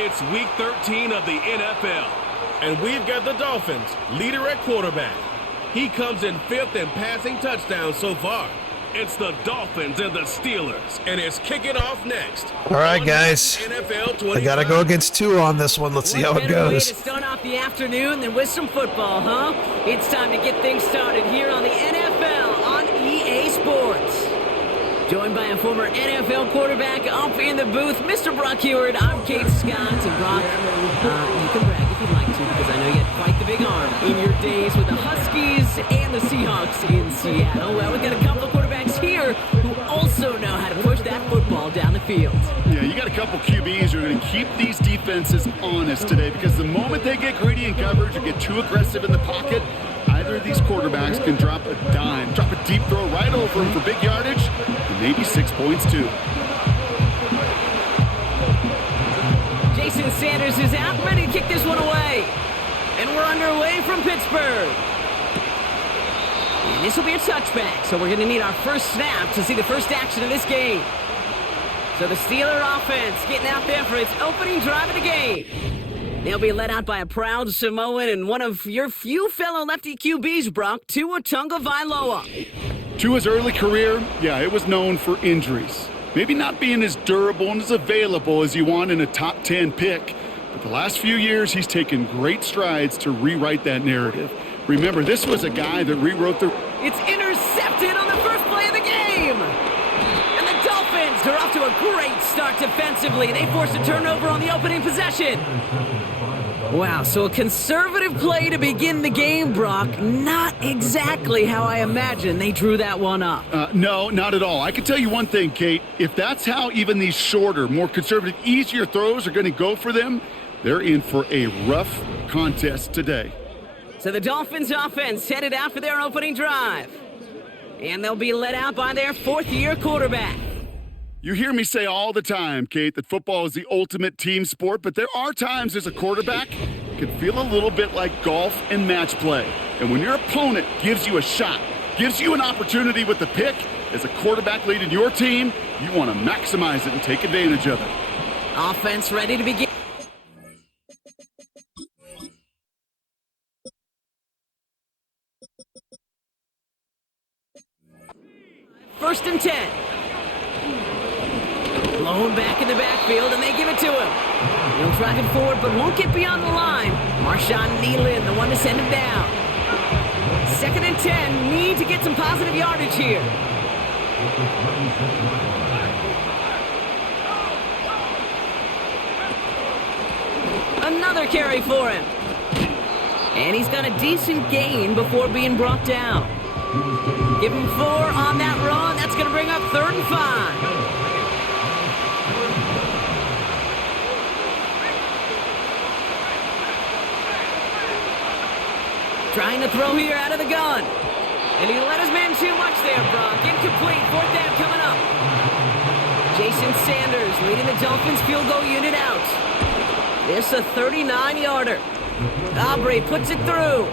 It's Week 13 of the NFL, and we've got the Dolphins, leader at quarterback. He comes in 5th in passing touchdowns so far. It's the Dolphins and the Steelers, and it's kicking off next. All right, guys. I got to go against two on this one. Let's see how it goes. Way to start off the afternoon than with some football, huh? It's time to get things started here on the NFL on EA Sports. Joined by a former NFL quarterback up in the booth, Mr. Brock Heward. I'm Kate Scott. And Brock, you can brag if you'd like to, because I know you had quite the big arm in your days with the Huskies and the Seahawks in Seattle. Well, we've got a couple of quarterbacks here who also know how to push that football down the field. Yeah, you got a couple QBs who are going to keep these defenses honest today, because the moment they get greedy in coverage or get too aggressive in the pocket, either of these quarterbacks can drop a dime, drop a deep throw right over him for big yardage, and maybe 6 points too. Jason Sanders is out, ready to kick this one away. And we're underway from Pittsburgh. And this will be a touchback, so we're going to need our first snap to see the first action of this game. So the Steeler offense getting out there for its opening drive of the game. They'll be led out by a proud Samoan and one of your few fellow lefty QBs, Brock, Tua Tagovailoa. Tua's early career, yeah, it was known for injuries. Maybe not being as durable and as available as you want in a top 10 pick. But the last few years, he's taken great strides to rewrite that narrative. Remember, this was a guy that rewrote the... It's intercepted on the first play of the game. And the Dolphins are off to a great start defensively. They force a turnover on the opening possession. Wow, so a conservative play to begin the game, Brock. Not exactly how I imagined they drew that one up. No, not at all. I can tell you one thing, Kate. If that's how even these shorter, more conservative, easier throws are going to go for them, they're in for a rough contest today. So the Dolphins offense headed out for their opening drive. And they'll be led out by their fourth-year quarterback. You hear me say all the time, Kate, that football is the ultimate team sport, but there are times as a quarterback it can feel a little bit like golf and match play. And when your opponent gives you a shot, gives you an opportunity with the pick, as a quarterback leading your team, you want to maximize it and take advantage of it. Offense ready to begin. First and 10. Blown back in the backfield, and they give it to him. He'll drive it forward, but won't get beyond the line. Marshawn Nealon, the one to send him down. 2nd and 10. Need to get some positive yardage here. Another carry for him. And he's got a decent gain before being brought down. Give him 4 on that run. That's going to bring up 3rd and 5. Trying to throw here out of the gun. And he let his man too much there, Brock. Incomplete. 4th down coming up. Jason Sanders leading the Dolphins field goal unit out. This a 39-yarder. Aubrey puts it through.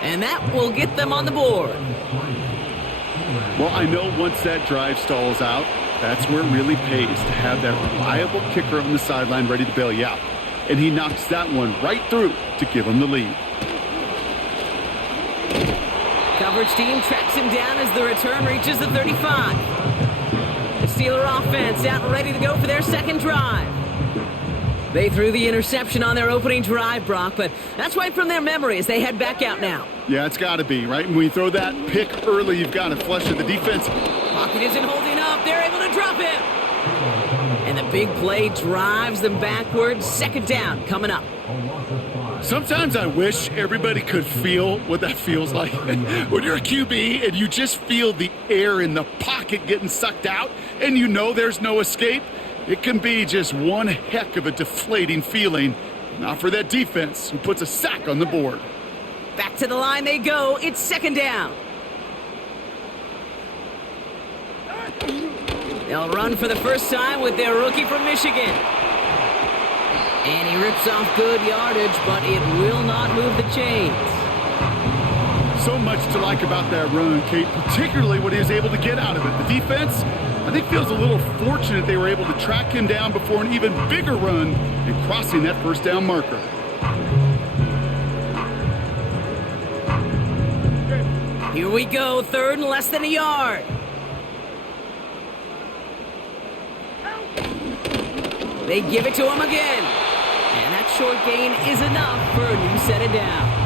And that will get them on the board. Well, I know once that drive stalls out, that's where it really pays to have that reliable kicker on the sideline ready to bail you out. And he knocks that one right through to give him the lead. Coverage team tracks him down as the return reaches the 35. The Steeler offense out and ready to go for their second drive. They threw the interception on their opening drive, Brock, but that's right from their memory as they head back out now. Yeah, it's got to be, right? When you throw that pick early, you've got to flush it. The defense. Pocket isn't holding up. They're able to drop him. And the big play drives them backwards. 2nd down coming up. Sometimes I wish everybody could feel what that feels like. When you're a QB and you just feel the air in the pocket getting sucked out and you know there's no escape, it can be just one heck of a deflating feeling. Not for that defense who puts a sack on the board. Back to the line they go. It's 2nd down. They'll run for the first time with their rookie from Michigan. And he rips off good yardage, but it will not move the chains. So much to like about that run, Kate, particularly what he was able to get out of it. The defense, I think, feels a little fortunate they were able to track him down before an even bigger run and crossing that first down marker. Here we go, third and less than a yard. They give it to him again. And that short gain is enough for a new set of downs.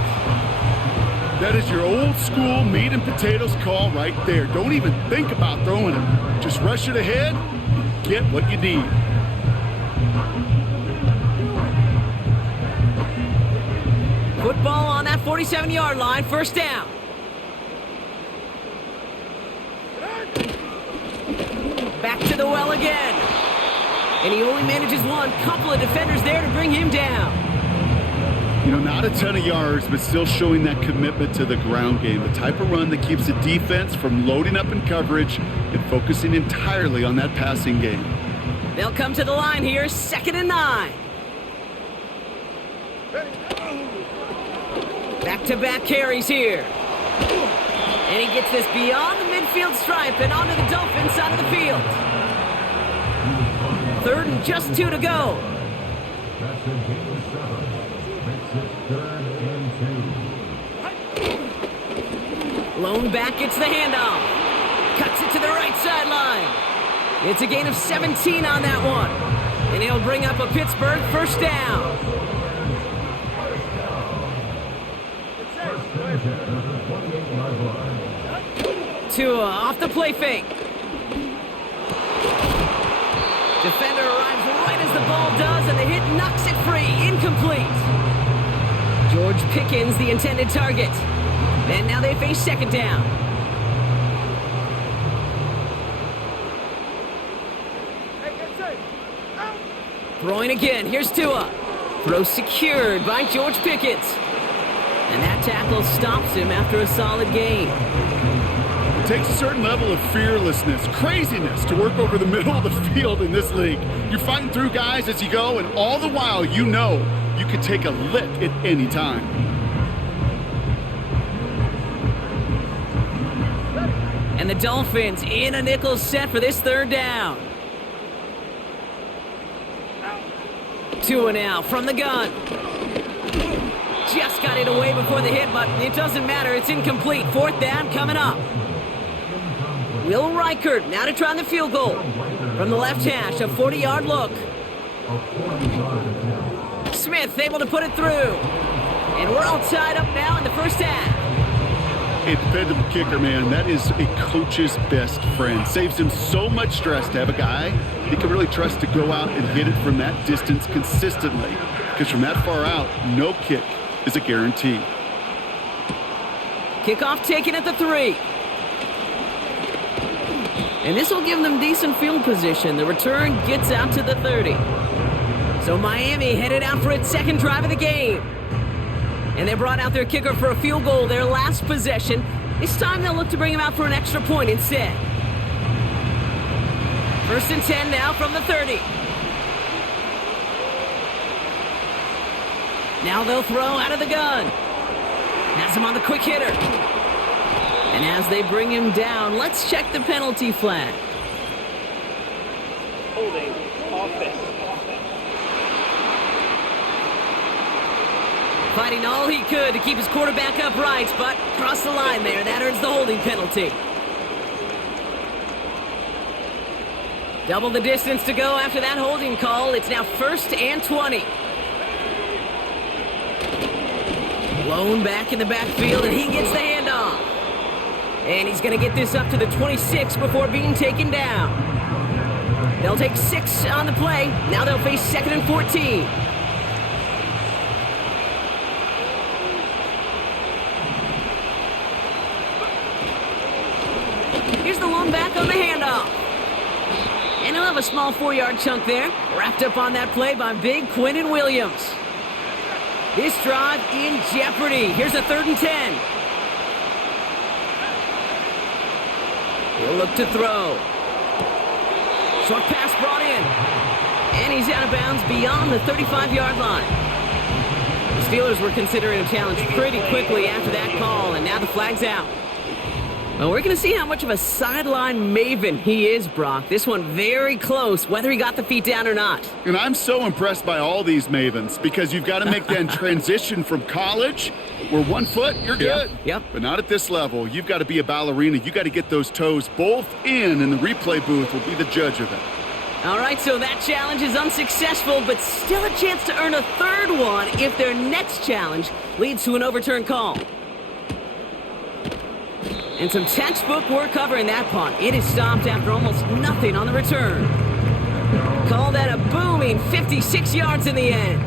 That is your old school meat and potatoes call right there. Don't even think about throwing it. Just rush it ahead and get what you need. Football on that 47-yard line, first down. Back to the well again. And he only manages one. Couple of defenders there to bring him down. You know, not a ton of yards, but still showing that commitment to the ground game. The type of run that keeps the defense from loading up in coverage and focusing entirely on that passing game. They'll come to the line here, 2nd and 9. Back-to-back carries here. And he gets this beyond the midfield stripe and onto the Dolphins side of the field. 3rd and just 2 to go. Lone back gets the handoff. Cuts it to the right sideline. It's a gain of 17 on that one. And he'll bring up a Pittsburgh first down. Tua off the play fake. Defender arrives right as the ball does, and the hit knocks it free. Incomplete. George Pickens, the intended target. And now they face 2nd down. Throwing again. Here's Tua. Throw secured by George Pickens. And that tackle stops him after a solid gain. It takes a certain level of fearlessness, craziness to work over the middle of the field in this league. You're fighting through guys as you go, and all the while you know you could take a lick at any time. And the Dolphins in a nickel set for this 3rd down. Tua now from the gun. Just got it away before the hit, but it doesn't matter. It's incomplete. 4th down coming up. Will Reichert now to try the field goal. From the left hash, a 40-yard look. Smith able to put it through. And we're all tied up now in the first half. A dependable kicker, man. That is a coach's best friend. Saves him so much stress to have a guy he can really trust to go out and hit it from that distance consistently. Because from that far out, no kick is a guarantee. Kickoff taken at the 3. And this will give them decent field position. The return gets out to the 30. So Miami headed out for its 2nd drive of the game. And they brought out their kicker for a field goal their last possession. This time they'll look to bring him out for an extra point instead. 1st and 10 now from the 30. Now they'll throw out of the gun. Has him on the quick hitter. And as they bring him down, let's check the penalty flag. Holding offense. Fighting all he could to keep his quarterback upright, but crossed the line there. That earns the holding penalty. Double the distance to go after that holding call. It's now 1st and 20. Lone back in the backfield, and he gets the handoff. And he's going to get this up to the 26 before being taken down. They'll take 6 on the play. Now they'll face 2nd and 14. Here's the lone back on the handoff. And he'll have a small 4-yard chunk there. Wrapped up on that play by big Quinnen Williams. This drive in jeopardy. Here's a 3rd and 10. He'll look to throw. Short pass brought in. And he's out of bounds beyond the 35-yard line. This Steelers were considering a challenge pretty quickly after that call, and now the flag's out. Well, we're going to see how much of a sideline maven he is, Brock. This one very close, whether he got the feet down or not. And I'm so impressed by all these mavens because you've got to make that transition from college where 1 foot, you're good. Yep. But not at this level. You've got to be a ballerina. You've got to get those toes both in, and the replay booth will be the judge of it. All right, so that challenge is unsuccessful, but still a chance to earn a third one if their next challenge leads to an overturned call. And some textbook work covering that punt. It is stopped after almost nothing on the return. Call that a booming 56 yards in the end.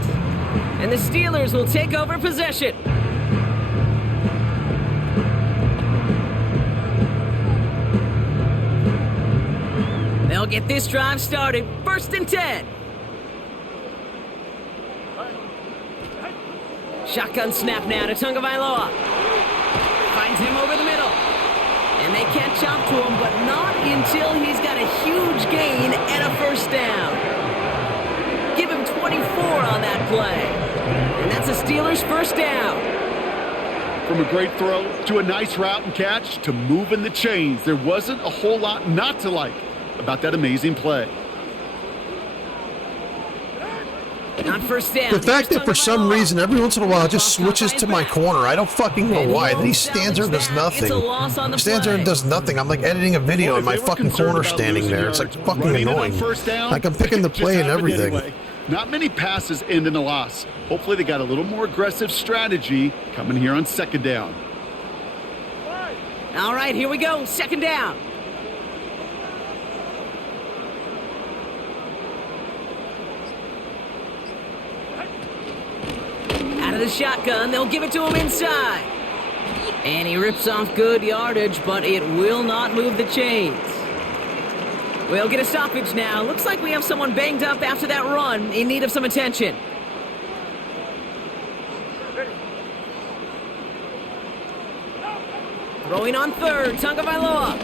And the Steelers will take over possession. They'll get this drive started. 1st and 10. Shotgun snap now to Tagovailoa. Finds him over the middle. And they catch up to him, but not until he's got a huge gain and a 1st down. Give him 24 on that play. And that's a Steelers 1st down. From a great throw to a nice route and catch to moving the chains, there wasn't a whole lot not to like about that amazing play. On 1st down. The fact that for some reason every once in a while it just switches to my corner, I don't fucking know why. Then he stands there and does nothing. Stands there and does nothing. I'm like editing a video and my fucking corner standing there. It's like fucking annoying. Like I'm picking the play and everything. Anyway. Not many passes end in a loss. Hopefully they got a little more aggressive strategy coming here on 2nd down. All right, here we go. 2nd down. Out of the shotgun, they'll give it to him inside. And he rips off good yardage, but it will not move the chains. We'll get a stoppage now. Looks like we have someone banged up after that run, in need of some attention. Throwing on 3rd, Tagovailoa.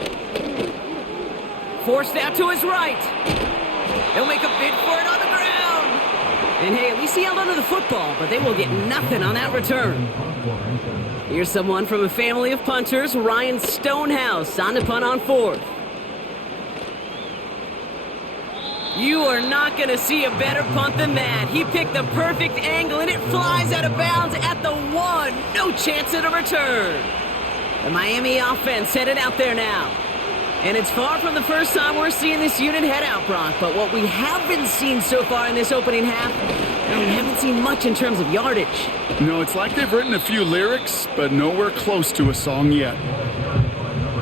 Forced out to his right. They'll make a bid for it on the ground. And hey, at least he held onto the football, but they will get nothing on that return. Here's someone from a family of punters, Ryan Stonehouse, on to punt on 4th. You are not going to see a better punt than that. He picked the perfect angle, and it flies out of bounds at the 1. No chance at a return. The Miami offense headed out there now. And it's far from the first time we're seeing this unit head out, Brock. But what we haven't seen so far in this opening half, we haven't seen much in terms of yardage. No, it's like they've written a few lyrics, but nowhere close to a song yet.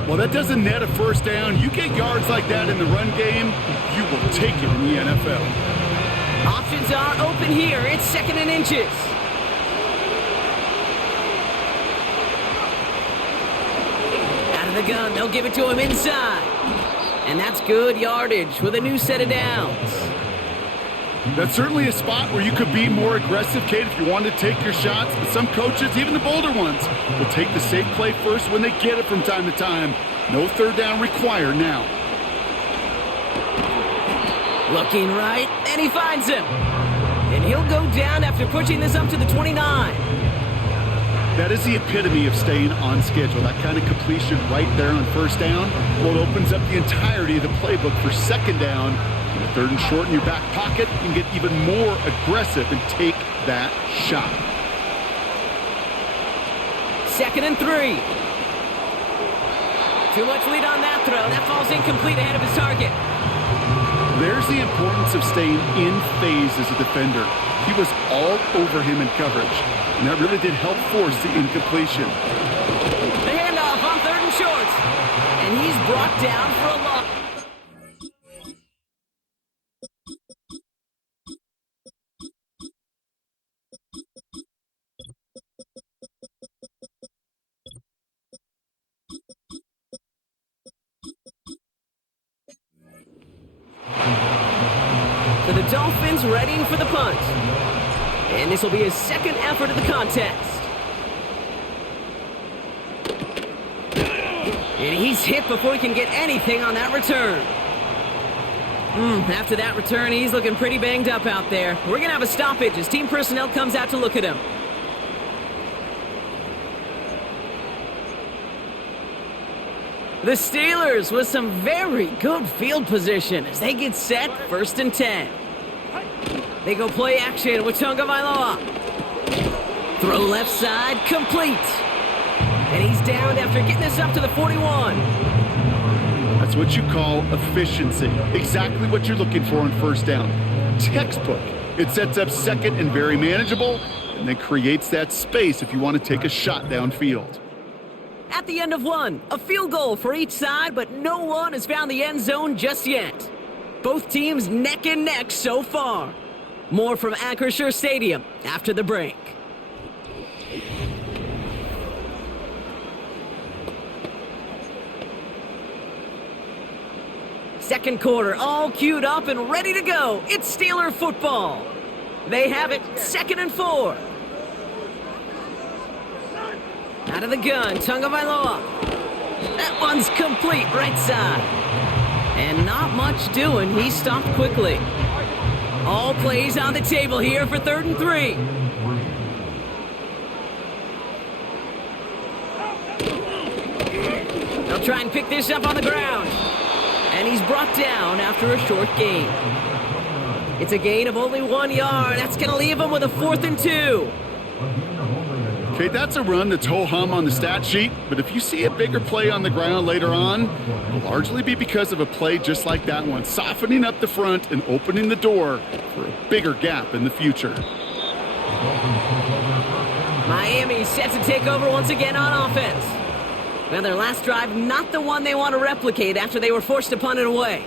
Well, that doesn't net a 1st down. You get yards like that in the run game, you will take it in the NFL. Options are open here. It's 2nd and inches. The gun, they'll give it to him inside. And that's good yardage with a new set of downs. That's certainly a spot where you could be more aggressive, Kate, if you wanted to take your shots. But some coaches, even the bolder ones, will take the safe play first when they get it from time to time. No 3rd down required now. Looking right, and he finds him. And he'll go down after pushing this up to the 29. That is the epitome of staying on schedule. That kind of completion right there on 1st down. Well, it opens up the entirety of the playbook for 2nd down. And 3rd and short in your back pocket, you can get even more aggressive and take that shot. 2nd and 3. Too much lead on that throw. That falls incomplete ahead of his target. There's the importance of staying in phase as a defender. He was all over him in coverage, and that really did help force the incompletion. The handoff on 3rd and short, and he's brought down for a loss. So the Dolphins readying for the punt. And this will be his 2nd effort of the contest. And he's hit before he can get anything on that return. After that return, he's looking pretty banged up out there. We're going to have a stoppage as team personnel comes out to look at him. The Steelers with some very good field position as they get set 1st and 10. They go play action with Tagovailoa. Throw left side, complete. And he's down after getting this up to the 41. That's what you call efficiency. Exactly what you're looking for on 1st down. Textbook. It sets up 2nd and very manageable, and then creates that space if you want to take a shot downfield. At the end of one, a field goal for each side, but no one has found the end zone just yet. Both teams neck and neck so far. More from Acrisure Stadium after the break. Second quarter, all queued up and ready to go. It's Steeler football. They have it, 2nd and 4. Out of the gun, Tagovailoa. That one's complete, right side. And not much doing, he stopped quickly. All plays on the table here for 3rd and 3. They'll try and pick this up on the ground. And he's brought down after a short gain. It's a gain of only 1 yard. That's going to leave him with a 4th and 2. Okay, that's a run that's ho-hum on the stat sheet, but if you see a bigger play on the ground later on, it'll largely be because of a play just like that one, softening up the front and opening the door for a bigger gap in the future. Miami set to take over once again on offense. Well, their last drive, not the one they want to replicate after they were forced to punt it away.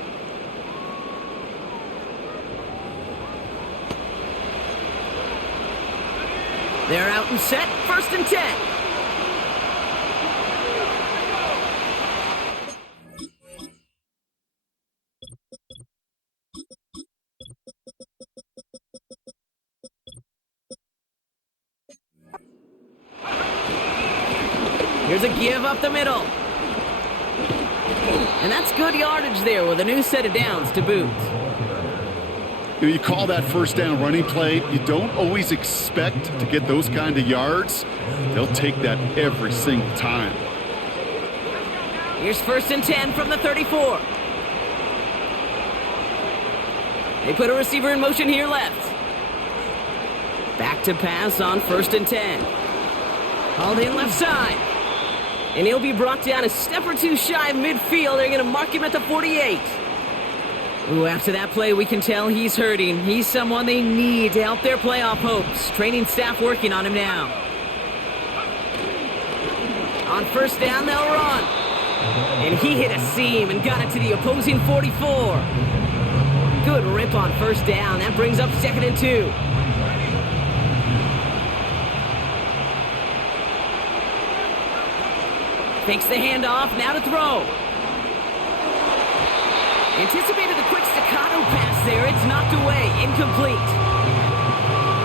They're out and set, 1st and 10. Here's a give up the middle. And that's good yardage there with a new set of downs to boot. You call that 1st down running play, you don't always expect to get those kind of yards. They'll take that every single time. Here's 1st and 10 from the 34. They put a receiver in motion here left. Back to pass on 1st and 10. Called in left side. And he'll be brought down a step or two shy of midfield. They're going to mark him at the 48. Ooh, after that play, we can tell he's hurting. He's someone they need to help their playoff hopes. Training staff working on him now. On 1st down, they'll run. And he hit a seam and got it to the opposing 44. Good rip on 1st down. That brings up 2nd and 2. Fakes the handoff, now to throw. Anticipated the quick staccato pass there. It's knocked away, incomplete.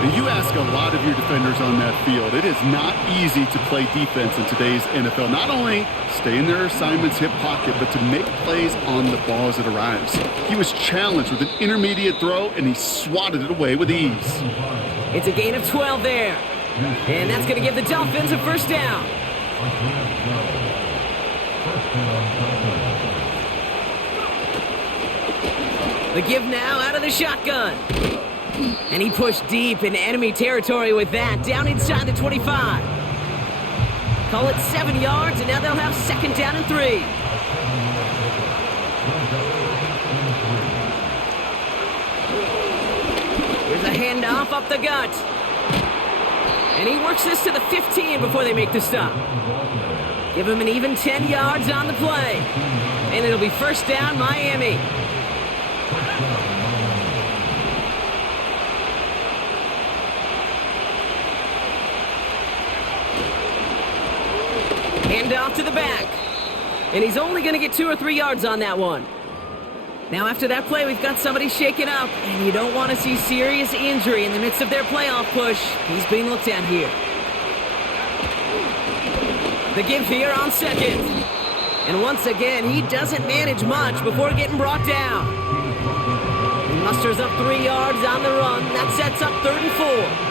And you ask a lot of your defenders on that field. It is not easy to play defense in today's NFL. Not only stay in their assignment's hip pocket, but to make plays on the ball as it arrives. He was challenged with an intermediate throw, and he swatted it away with ease. It's a gain of 12 there. And that's going to give the Dolphins a 1st down. The give now out of the shotgun. And he pushed deep in enemy territory with that, down inside the 25. Call it 7 yards, and now they'll have 2nd down and 3. Here's a handoff up the gut. And he works this to the 15 before they make the stop. Give him an even 10 yards on the play. And it'll be 1st down, Miami. Hand off to the back. And he's only going to get 2 or 3 yards on that one. Now after that play, we've got somebody shaken up. And you don't want to see serious injury in the midst of their playoff push. He's being looked at here. The give here on 2nd. And once again, he doesn't manage much before getting brought down. He musters up 3 yards on the run. That sets up 3rd and 4.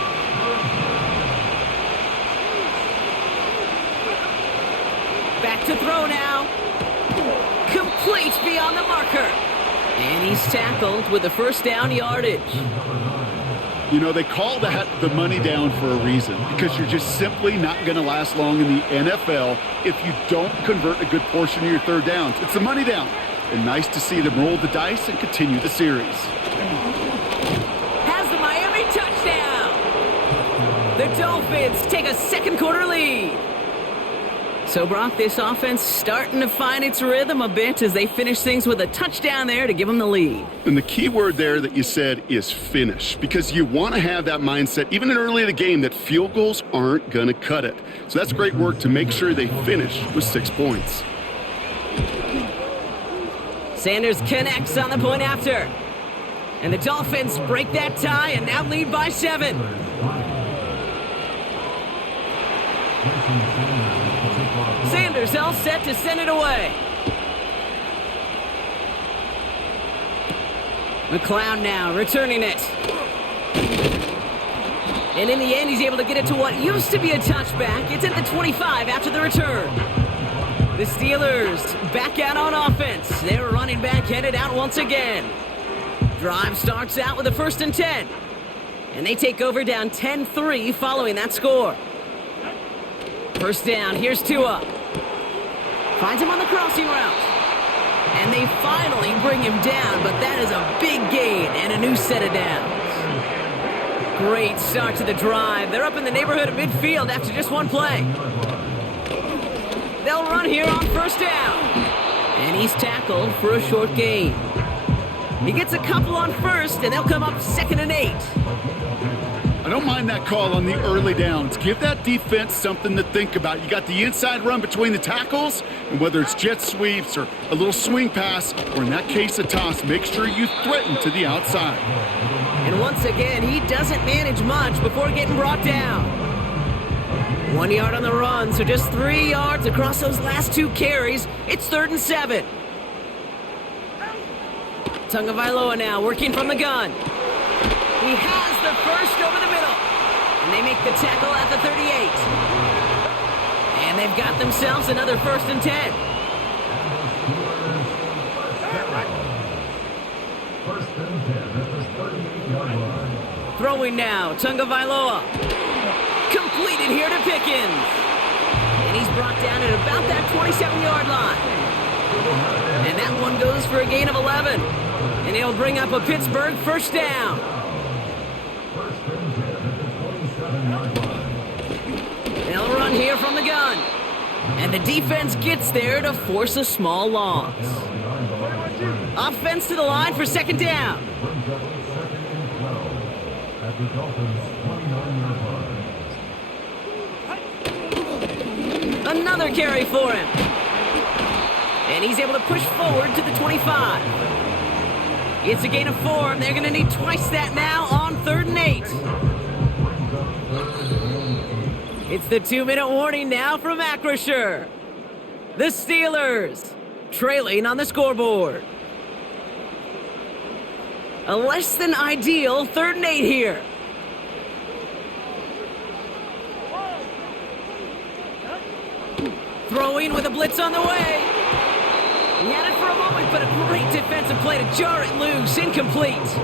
Back to throw now. skates beyond the marker. And he's tackled with the first down yardage. You know, they call that the money down for a reason, because you're just simply not going to last long in the NFL if you don't convert a good portion of your third downs. It's the money down. And nice to see them roll the dice and continue the series. Has the Miami touchdown. The Dolphins take a second quarter lead. So, Brock, this offense starting to find its rhythm a bit as they finish things with a touchdown there to give them the lead. And the key word there that you said is finish, because you want to have that mindset, even in early in the game, that field goals aren't going to cut it. So that's great work to make sure they finish with 6 points. Sanders connects on the point after. And the Dolphins break that tie and now lead by 7. Sanders all set to send it away. McLeod now returning it. And in the end, he's able to get it to what used to be a touchback. It's at the 25 after the return. The Steelers back out on offense. Their running back headed out once again. Drive starts out with a 1st and 10. And they take over down 10-3 following that score. First down, here's Tua. Finds him on the crossing route. And they finally bring him down, but that is a big gain and a new set of downs. Great start to the drive. They're up in the neighborhood of midfield after just one play. They'll run here on first down. And he's tackled for a short gain. He gets a couple on first, and they'll come up 2nd and 8. I don't mind that call on the early downs. Give that defense something to think about. You got the inside run between the tackles, and whether it's jet sweeps or a little swing pass, or in that case a toss, make sure you threaten to the outside. And once again, he doesn't manage much before getting brought down. 1 yard on the run, so just 3 yards across those last 2 carries. It's 3rd and 7. Tagovailoa now working from the gun. He has the first over the middle. And they make the tackle at the 38. And they've got themselves another 1st and 10. Throwing now, Tagovailoa. Completed here to Pickens. And he's brought down at about that 27-yard line. And that one goes for a gain of 11. And he'll bring up a Pittsburgh first down. They'll run here from the gun. And the defense gets there to force a small loss. Offense to the line for 2nd down. Another carry for him. And he's able to push forward to the 25. It's a gain of 4, and they're going to need twice that now on 3rd and 8. It's the 2-minute warning now from Acrisure. The Steelers trailing on the scoreboard. A less than ideal 3rd and 8 here. Throwing with a blitz on the way. He had it for a moment, but a great defensive play to jar it loose. Incomplete.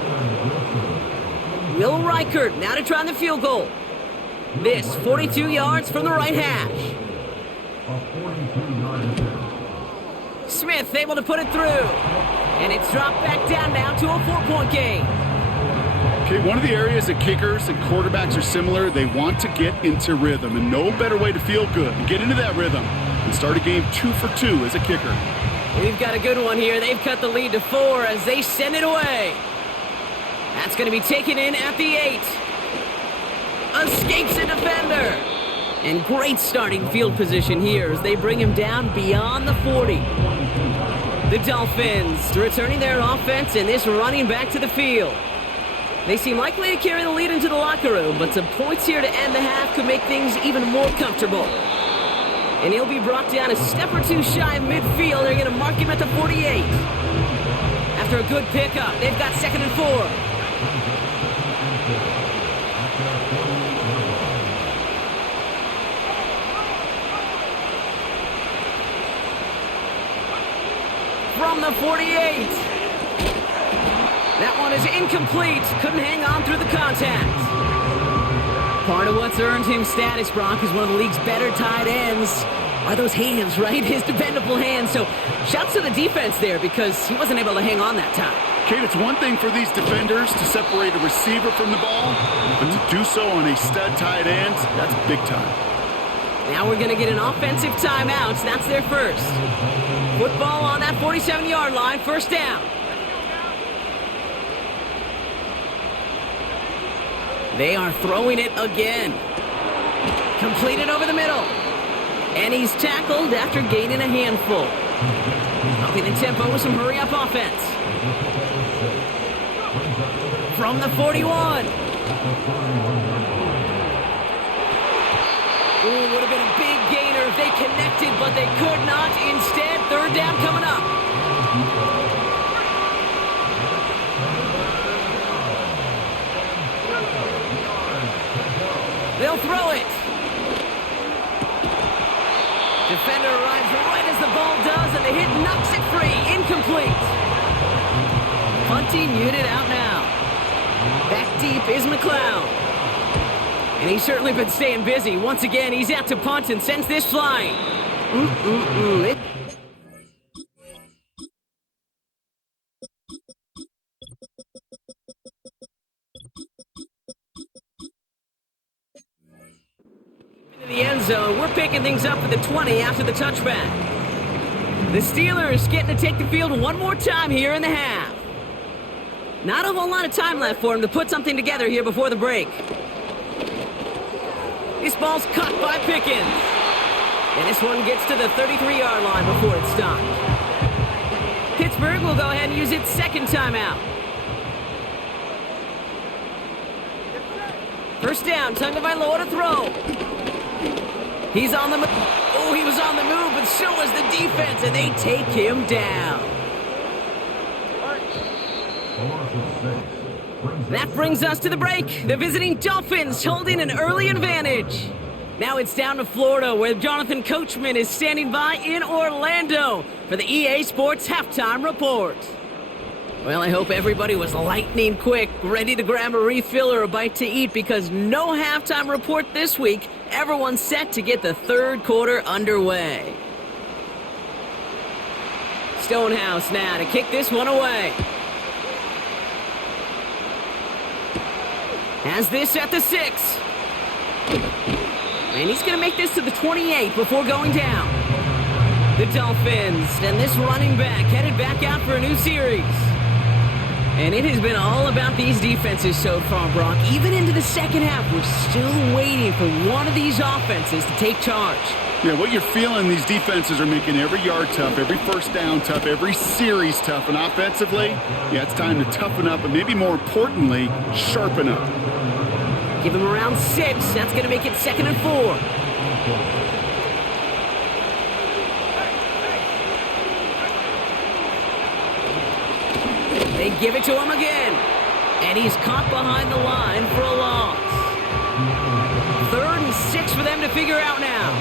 Will Reichert now to try the field goal. This 42 yards from the right hash. Smith able to put it through. And it's dropped back down now to a 4-point game. Okay, one of the areas that kickers and quarterbacks are similar, they want to get into rhythm. And no better way to feel good and get into that rhythm and start a game 2 for 2 as a kicker. We've got a good one here. They've cut the lead to 4 as they send it away. That's going to be taken in at the 8. Escapes a defender. And great starting field position here as they bring him down beyond the 40. The Dolphins returning their offense and this running back to the field. They seem likely to carry the lead into the locker room, but some points here to end the half could make things even more comfortable. And he'll be brought down a step or two shy of midfield. They're going to mark him at the 48. After a good pickup, they've got 2nd and 4. from the 48. That one is incomplete. Couldn't hang on through the contact. Part of what's earned him status, Brock, is one of the league's better tight ends. Are those hands, right? His dependable hands. So shouts to the defense there because he wasn't able to hang on that time. Kate, it's one thing for these defenders to separate a receiver from the ball, but to do so on a stud tight end, that's big time. Now we're going to get an offensive timeout. That's their first. Football on that 47-yard line, first down. They are throwing it again. Completed over the middle. And he's tackled after gaining a handful. Upping the tempo with some hurry-up offense. From the 41. Ooh, would have been a big gainer if they connected, but they could not. Instead, third down coming up. They'll throw it. Defender arrives right as the ball does, and the hit knocks it free. Incomplete. Punting unit out now. Back deep is McLeod. And he's certainly been staying busy. Once again, he's out to punt and sends this flying. The end zone. We're picking things up at the 20 after the touchback. The Steelers getting to take the field one more time here in the half. Not a whole lot of time left for them to put something together here before the break. This ball's caught by Pickens. And this one gets to the 33-yard line before it's stopped. Pittsburgh will go ahead and use its second timeout. First down, Tagovailoa to throw. He's on the move. Oh, he was on the move, but so was the defense, and they take him down. That brings us to the break. The visiting Dolphins holding an early advantage. Now it's down to Florida, where Jonathan Coachman is standing by in Orlando for the EA Sports Halftime Report. Well, I hope everybody was lightning quick, ready to grab a refill or a bite to eat, because no halftime report this week. Everyone's set to get the third quarter underway. Stonehouse now to kick this one away. Has this at the 6. And he's going to make this to the 28 before going down. The Dolphins and this running back headed back out for a new series. And it has been all about these defenses so far, Brock. Even into the second half, we're still waiting for one of these offenses to take charge. Yeah, what you're feeling, these defenses are making every yard tough, every first down tough, every series tough. And offensively, yeah, it's time to toughen up, and maybe more importantly, sharpen up. Give them around 6. That's going to make it 2nd and 4. They give it to him again. And he's caught behind the line for a loss. 3rd and 6 for them to figure out now.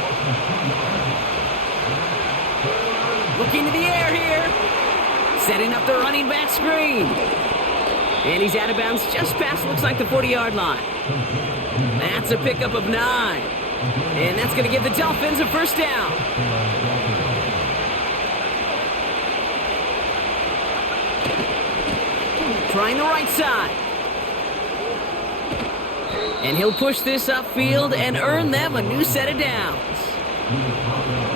Looking to the air here. Setting up the running back screen. And he's out of bounds just past, looks like, the 40-yard line. That's a pickup of 9. And that's going to give the Dolphins a first down. Trying the right side. And he'll push this upfield and earn them a new set of downs.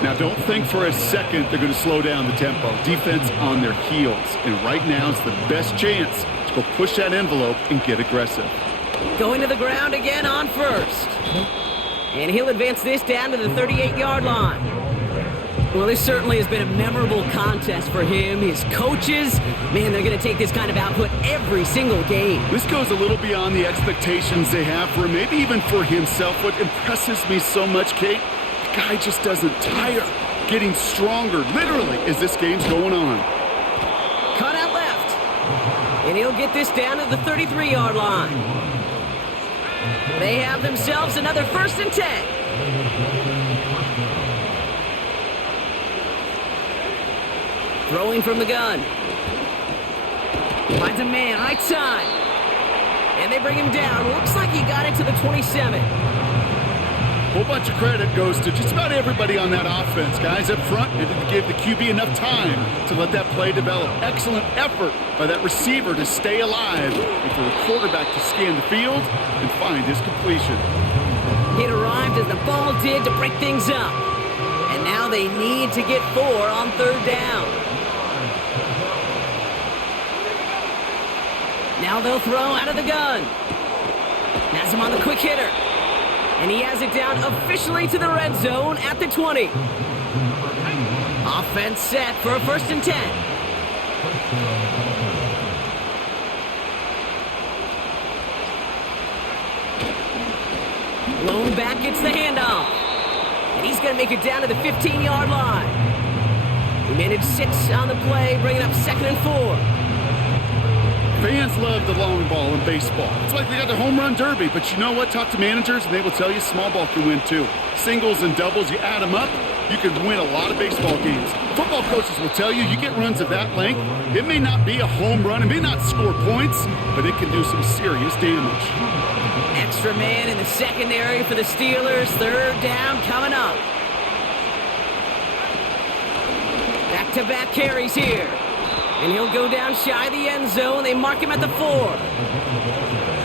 Now, don't think for a second they're going to slow down the tempo. Defense on their heels. And right now is the best chance to go push that envelope and get aggressive. Going to the ground again on first. And he'll advance this down to the 38-yard line. Well, this certainly has been a memorable contest for him. His coaches, man, they're going to take this kind of output every single game. This goes a little beyond the expectations they have for him, maybe even for himself. What impresses me so much, Kate, the guy just doesn't tire. Getting stronger, literally, as this game's going on. Cut out left. And he'll get this down to the 33-yard line. They have themselves another 1st and 10. Throwing from the gun. Finds a man, right side. And they bring him down. Looks like he got it to the 27. Whole bunch of credit goes to just about everybody on that offense. Guys up front, they didn't give the QB enough time to let that play develop. Excellent effort by that receiver to stay alive and for the quarterback to scan the field and find his completion. It arrived as the ball did to break things up. And now they need to get 4 on 3rd down. Now they'll throw out of the gun. Has him on the quick hitter. And he has it down officially to the red zone at the 20. Offense set for a 1st and 10. Lone back gets the handoff. And he's going to make it down to the 15-yard line. He managed 6 on the play, bringing up 2nd and 4. Fans love the long ball in baseball. It's like they got the home run derby, but you know what? Talk to managers, and they will tell you small ball can win too. Singles and doubles, you add them up, you can win a lot of baseball games. Football coaches will tell you, you get runs of that length, it may not be a home run, it may not score points, but it can do some serious damage. Extra man in the secondary for the Steelers. 3rd down coming up. Back-to-back carries here. And he'll go down shy of the end zone. They mark him at the 4.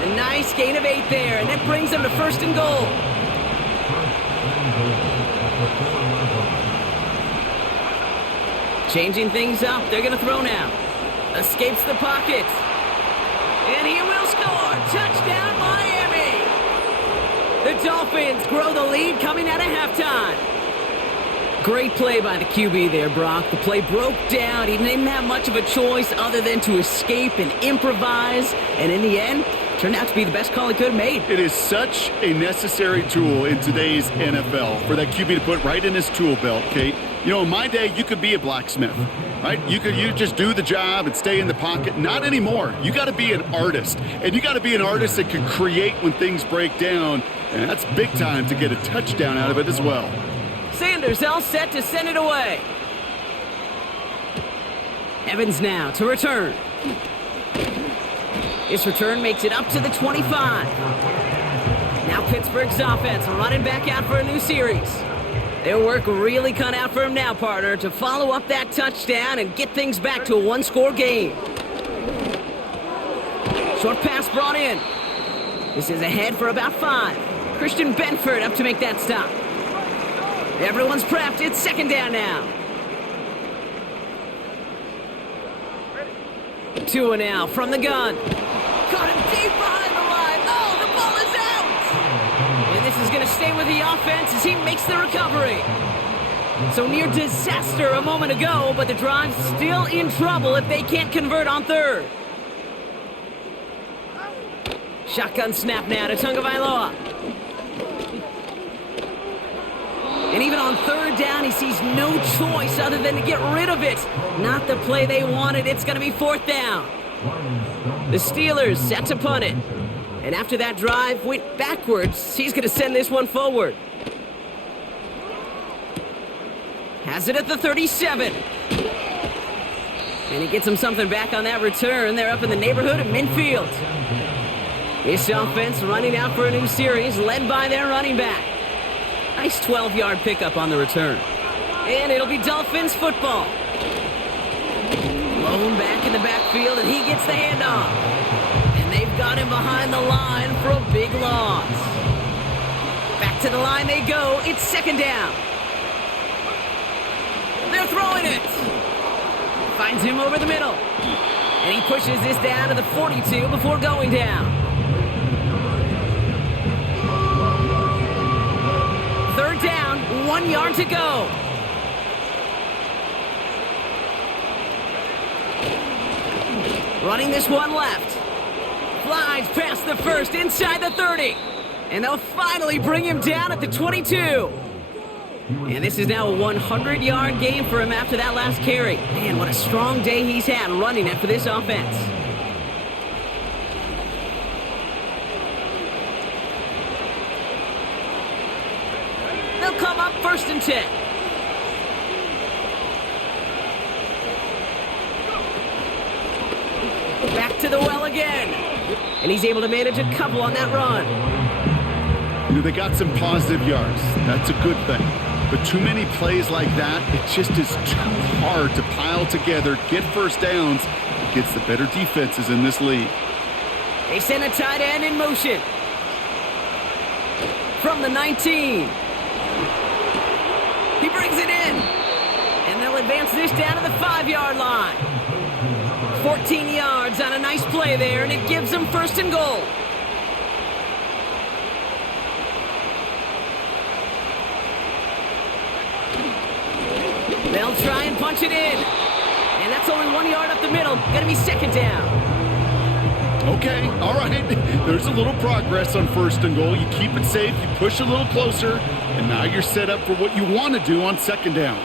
A nice gain of 8 there, and that brings them to 1st and goal. Changing things up. They're going to throw now. Escapes the pocket. And he will score. Touchdown, Miami. The Dolphins grow the lead coming out of halftime. Great play by the QB there, Brock. The play broke down. He didn't have much of a choice other than to escape and improvise. And in the end, turned out to be the best call he could have made. It is such a necessary tool in today's NFL for that QB to put right in his tool belt, Kate. You know, in my day, you could be a blacksmith, right? You just do the job and stay in the pocket. Not anymore. You got to be an artist. And you got to be an artist that can create when things break down. And that's big time to get a touchdown out of it as well. Sanders all set to send it away. Evans now to return. His return makes it up to the 25. Now Pittsburgh's offense running back out for a new series. Their work really cut out for him now, partner, to follow up that touchdown and get things back to a 1-score game. Short pass brought in. This is ahead for about 5. Christian Benford up to make that stop. Everyone's prepped. It's 2nd down now. 2 now from the gun. Caught him deep behind the line. Oh, the ball is out! And this is going to stay with the offense as he makes the recovery. So near disaster a moment ago, but the drive's still in trouble if they can't convert on 3rd. Shotgun snap now to Tagovailoa. And even on 3rd down, he sees no choice other than to get rid of it. Not the play they wanted. It's going to be 4th down. The Steelers set to punt it. And after that drive went backwards, he's going to send this one forward. Has it at the 37. And he gets him something back on that return. They're up in the neighborhood of midfield. This offense running out for a new series, led by their running back. Nice 12-yard pickup on the return. And it'll be Dolphins football. Lone back in the backfield, and he gets the handoff. And they've got him behind the line for a big loss. Back to the line they go. It's 2nd down. They're throwing it. Finds him over the middle. And he pushes this down to the 42 before going down. 3rd down, 1 yard to go. Running this one left. Flies past the 1st, inside the 30. And they'll finally bring him down at the 22. And this is now a 100-yard game for him after that last carry. Man, what a strong day he's had running it for this offense. They'll come up 1st and 10. Back to the well again. And he's able to manage a couple on that run. You know, they got some positive yards. That's a good thing. But too many plays like that, it just is too hard to pile together, get first downs against the better defenses in this league. They send a tight end in motion. From the 19. He brings it in. And they'll advance this down to the 5-yard line. 14 yards on a nice play there, and it gives them first and goal. They'll try and punch it in. And that's only 1 yard up the middle. Gonna be second down. Okay, all right. There's a little progress on first and goal. You keep it safe, you push a little closer, and now you're set up for what you want to do on second down.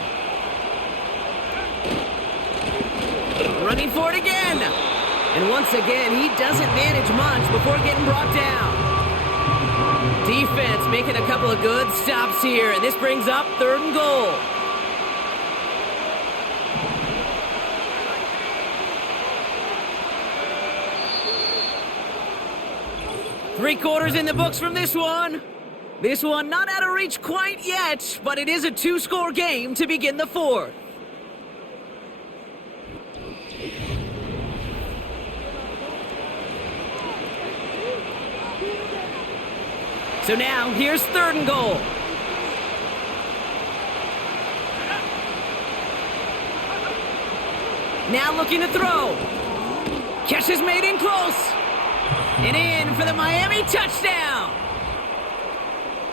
Running for it again. And once again, he doesn't manage much before getting brought down. Defense making a couple of good stops here, and this brings up third and goal. Three quarters in the books from this one. This one not out of reach quite yet, but it is a 2-score game to begin the fourth. So now, here's third and goal. Now looking to throw. Catch is made in close. And in for the Miami touchdown.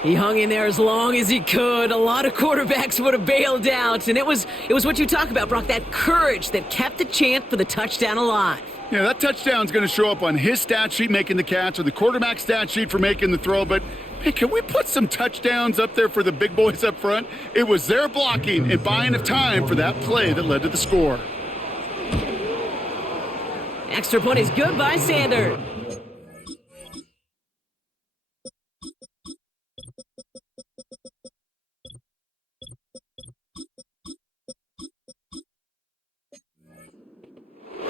He hung in there as long as he could. A lot of quarterbacks would have bailed out. And it was what you talk about, Brock, that courage that kept the chance for the touchdown alive. Yeah, that touchdown's going to show up on his stat sheet making the catch or the quarterback stat sheet for making the throw. But, hey, can we put some touchdowns up there for the big boys up front? It was their blocking and buying of time for that play that led to the score. Extra point is good by Sanders.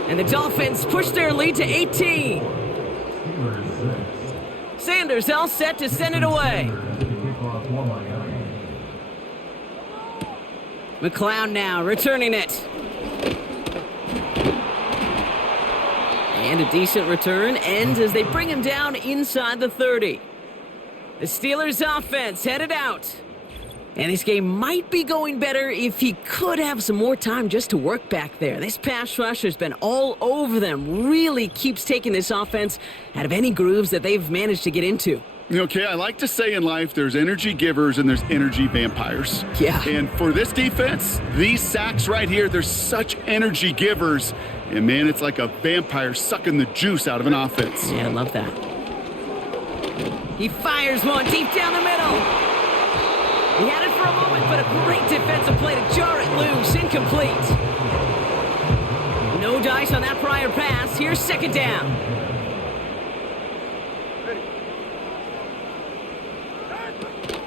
And the Dolphins push their lead to 18. Sanders all set to send it away. McLeod now returning it. And a decent return ends as they bring him down inside the 30. The Steelers offense headed out. And this game might be going better if he could have some more time just to work back there. This pass rush has been all over them. Really keeps taking this offense out of any grooves that they've managed to get into. Okay, I like to say in life there's energy givers and there's energy vampires. Yeah. And for this defense, these sacks right here, they're such energy givers. And, man, it's like a vampire sucking the juice out of an offense. Yeah, I love that. He fires one deep down the middle. He had it for a moment, but a great defensive play to jar it loose. Incomplete. No dice on that prior pass. Here's second down.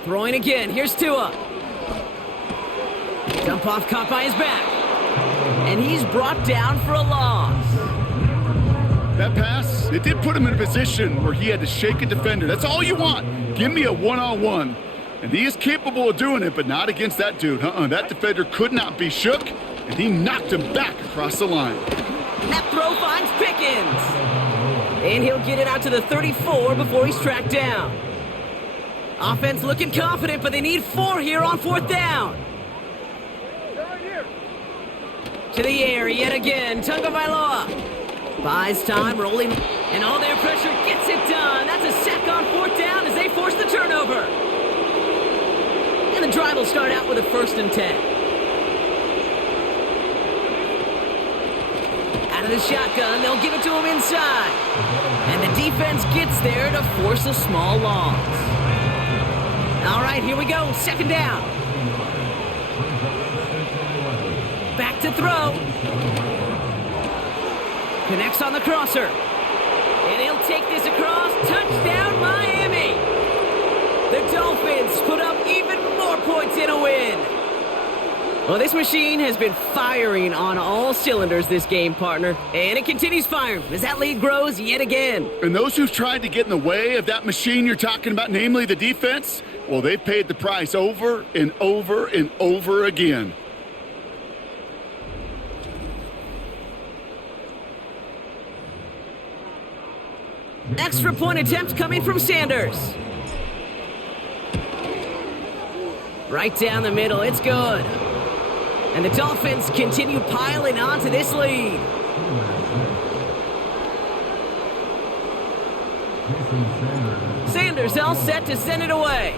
Throwing again. Here's Tua. Dump off caught by his back. And he's brought down for a loss. That pass, it did put him in a position where he had to shake a defender. That's all you want. Give me a one-on-one. And he is capable of doing it, but not against that dude. That defender could not be shook, and he knocked him back across the line. That throw finds Pickens. And he'll get it out to the 34 before he's tracked down. Offense looking confident, but they need 4 here on fourth down. To the air yet again. Tagovailoa buys time, rolling, and all their pressure gets it done. That's a sack on fourth down as they force the turnover. And the drive will start out with a 1st and 10. Out of the shotgun, they'll give it to him inside. And the defense gets there to force a small loss. All right, here we go. Second down. Back to throw. Connects on the crosser. And he'll take this across. Touchdown, Miami. The Dolphins put up even more points in a win. Well, this machine has been firing on all cylinders this game, partner. And it continues firing as that lead grows yet again. And those who've tried to get in the way of that machine you're talking about, namely the defense, well, they've paid the price over and over and over again. Extra point attempt coming from Sanders. Right down the middle, it's good. And the Dolphins continue piling onto this lead. Sanders all set to send it away.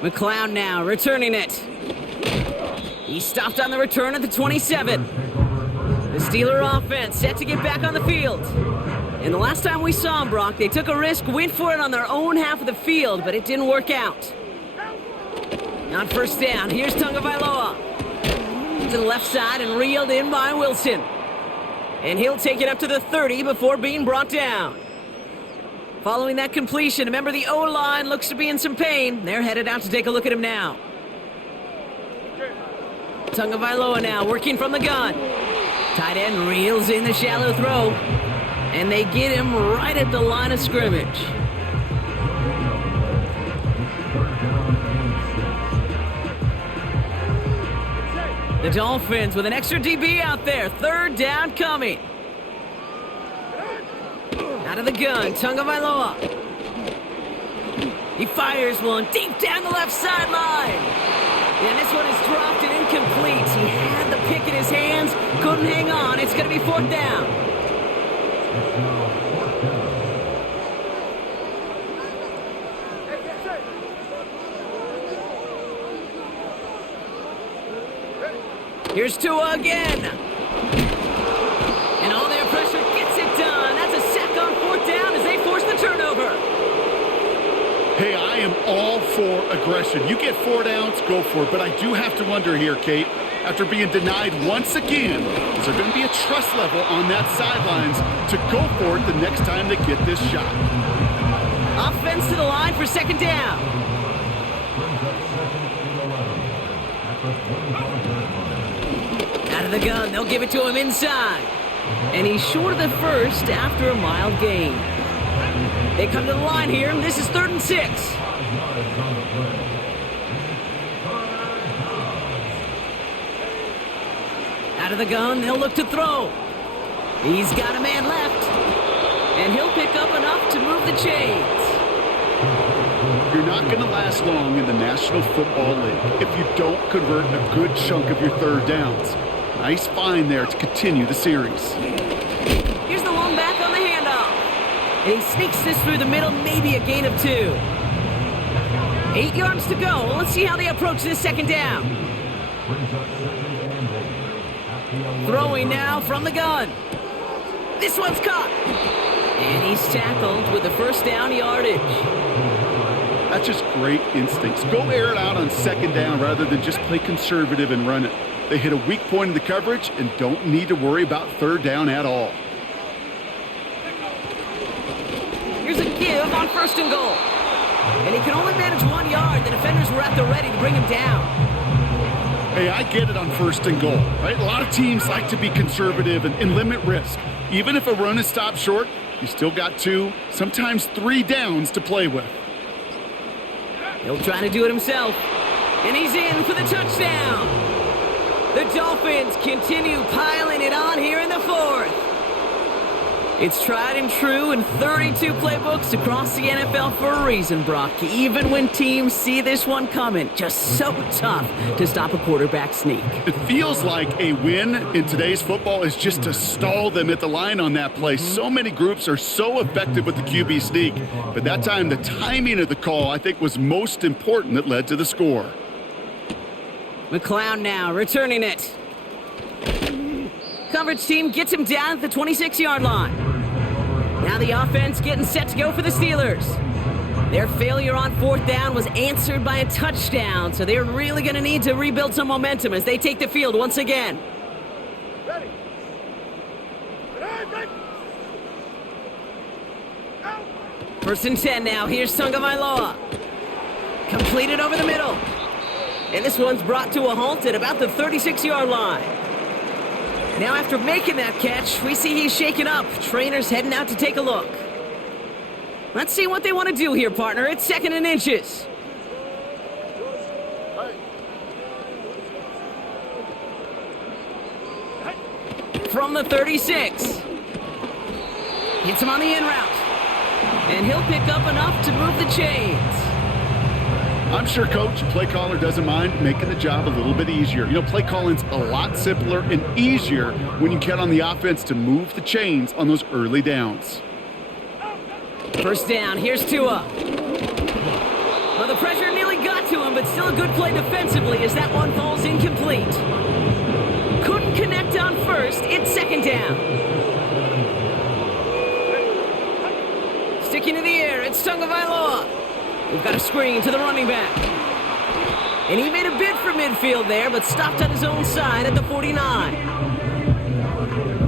McLeod now returning it. He stopped on the return at the 27. The Steeler offense set to get back on the field. And the last time we saw them, Brock, they took a risk, went for it on their own half of the field, but it didn't work out. On first down, here's Tagovailoa. To the left side and reeled in by Wilson. And he'll take it up to the 30 before being brought down. Following that completion, remember the O-line looks to be in some pain. They're headed out to take a look at him now. Tagovailoa now working from the gun. Tight end reels in the shallow throw. And they get him right at the line of scrimmage. The Dolphins with an extra DB out there. Third down coming. Out of the gun, Tagovailoa. He fires one deep down the left sideline. And this one is dropped and incomplete. He had the pick in his hands, couldn't hang on. It's going to be fourth down. Here's Tua again. And all their pressure gets it done. That's a sack on fourth down as they force the turnover. Hey, I am all for aggression. You get 4 downs, go for it. But I do have to wonder here, Kate, after being denied once again, is there going to be a trust level on that sidelines to go for it the next time they get this shot? Offense to the line for second down. Out of the gun, they'll give it to him inside. And he's short of the first after a mild gain. They come to the line here, and this is 3rd and 6. Out of the gun, they'll look to throw. He's got a man left. And he'll pick up enough to move the chains. You're not going to last long in the National Football League if you don't convert a good chunk of your third downs. Nice find there to continue the series. Here's the long back on the handoff. And he sneaks this through the middle, maybe a gain of 2. 8 yards to go. Well, let's see how they approach this second down. Throwing now from the gun. This one's caught. And he's tackled with the first down yardage. That's just great instincts. Go air it out on second down rather than just play conservative and run it. They hit a weak point in the coverage and don't need to worry about third down at all. Here's a give on 1st and goal. And he can only manage 1 yard. The defenders were at the ready to bring him down. Hey, I get it on 1st and goal, right? A lot of teams like to be conservative and limit risk. Even if a run is stopped short, you still got 2, sometimes 3 downs to play with. He'll try to do it himself. And he's in for the touchdown. The Dolphins continue piling it on here in the 4th. It's tried and true in 32 playbooks across the NFL for a reason, Brock. Even when teams see this one coming, just so tough to stop a quarterback sneak. It feels like a win in today's football is just to stall them at the line on that play. So many groups are so effective with the QB sneak. But that time, the timing of the call, I think, was most important that led to the score. McLeod now returning it. Coverage team gets him down at the 26-yard line. Now the offense getting set to go for the Steelers. Their failure on 4th down was answered by a touchdown, so they're really going to need to rebuild some momentum as they take the field once again. Ready. 1st and 10 now. Here's Tagovailoa. Completed over the middle. And this one's brought to a halt at about the 36-yard line. Now after making that catch, we see he's shaken up. Trainer's heading out to take a look. Let's see what they want to do here, partner. It's 2nd and inches. From the 36. Hits him on the in route. And he'll pick up enough to move the chains. I'm sure Coach, play caller doesn't mind making the job a little bit easier. You know, play calling's a lot simpler and easier when you count on the offense to move the chains on those early downs. First down, here's Tua. Well, the pressure nearly got to him, but still a good play defensively as that one falls incomplete. Couldn't connect on first, it's 2nd down. Sticking to the air, it's Tagovailoa. We've got a screen to the running back. And he made a bid for midfield there, but stopped on his own side at the 49.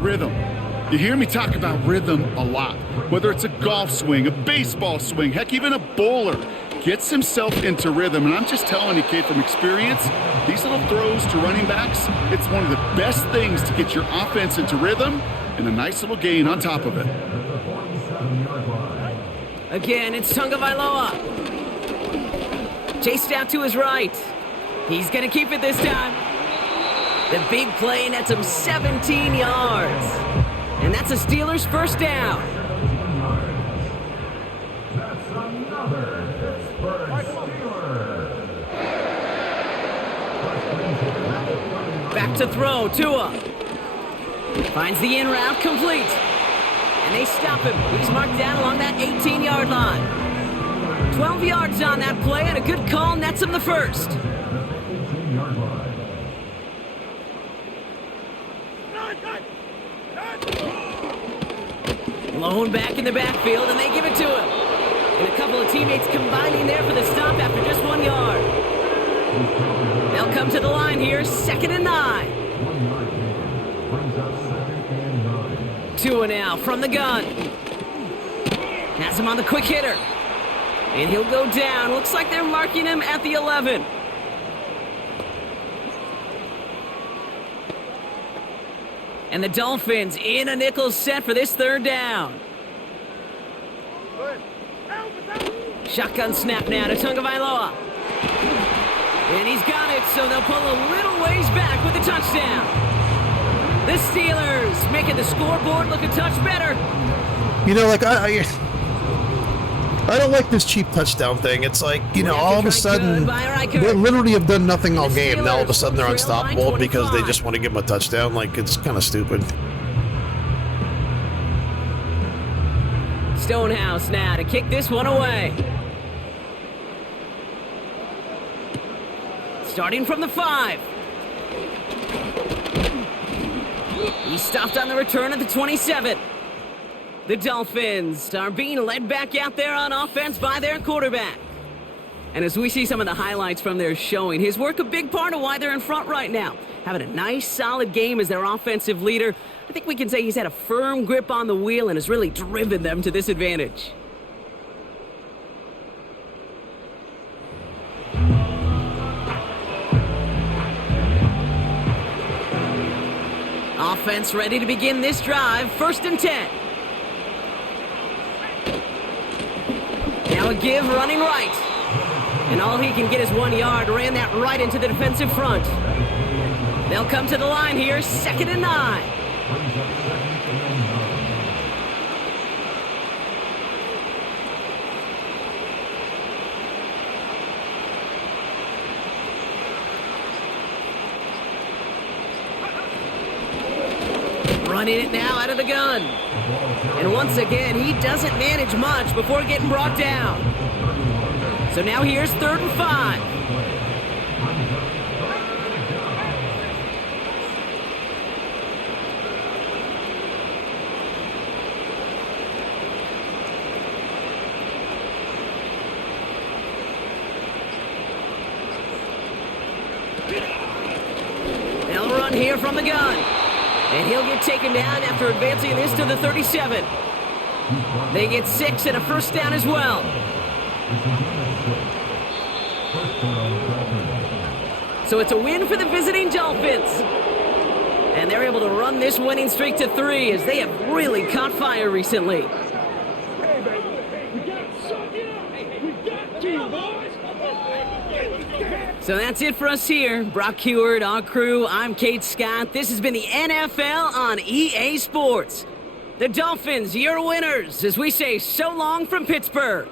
Rhythm. You hear me talk about rhythm a lot. Whether it's a golf swing, a baseball swing, heck, even a bowler gets himself into rhythm. And I'm just telling you, kid, from experience, these little throws to running backs, it's one of the best things to get your offense into rhythm and a nice little gain on top of it. Again, it's Tagovailoa. Chased out to his right. He's going to keep it this time. The big play nets him 17 yards. And that's a Steelers first down. Back to throw, Tua. Finds the in route, complete. And they stop him. He's marked down along that 18-yard line. 12 yards on that play, and a good call nets him the first. Lone back in the backfield, and they give it to him. And a couple of teammates combining there for the stop after just 1 yard. They'll come to the line here, 2nd and 9. Tua now from the gun. Has him on the quick hitter. And he'll go down. Looks like they're marking him at the 11. And the Dolphins in a nickel set for this 3rd down. Shotgun snap now to Tagovailoa. And he's got it, so they'll pull a little ways back with the touchdown. The Steelers making the scoreboard look a touch better. You know, like, I don't like this cheap touchdown thing. It's like, you know, all of a sudden, they literally have done nothing all game. Now all of a sudden they're unstoppable because they just want to give them a touchdown. Like, it's kind of stupid. Stonehouse now to kick this one away. Starting from the 5. He's stopped on the return at the 27. The Dolphins are being led back out there on offense by their quarterback. And as we see some of the highlights from their showing, his work a big part of why they're in front right now. Having a nice, solid game as their offensive leader. I think we can say he's had a firm grip on the wheel and has really driven them to this advantage. Offense ready to begin this drive. 1st and 10. Now a give running right. And all he can get is 1 yard. Ran that right into the defensive front. They'll come to the line here. 2nd and 9. Running it now out of the gun. And once again, he doesn't manage much before getting brought down. So now here's 3rd and 5. They'll run here from the gun. And he'll get taken down after advancing this to the 37. They get 6 and a first down as well. So it's a win for the visiting Dolphins. And they're able to run this winning streak to 3 as they have really caught fire recently. So that's it for us here. Brock Heward, our crew, I'm Kate Scott. This has been the NFL on EA Sports. The Dolphins, your winners, as we say so long from Pittsburgh.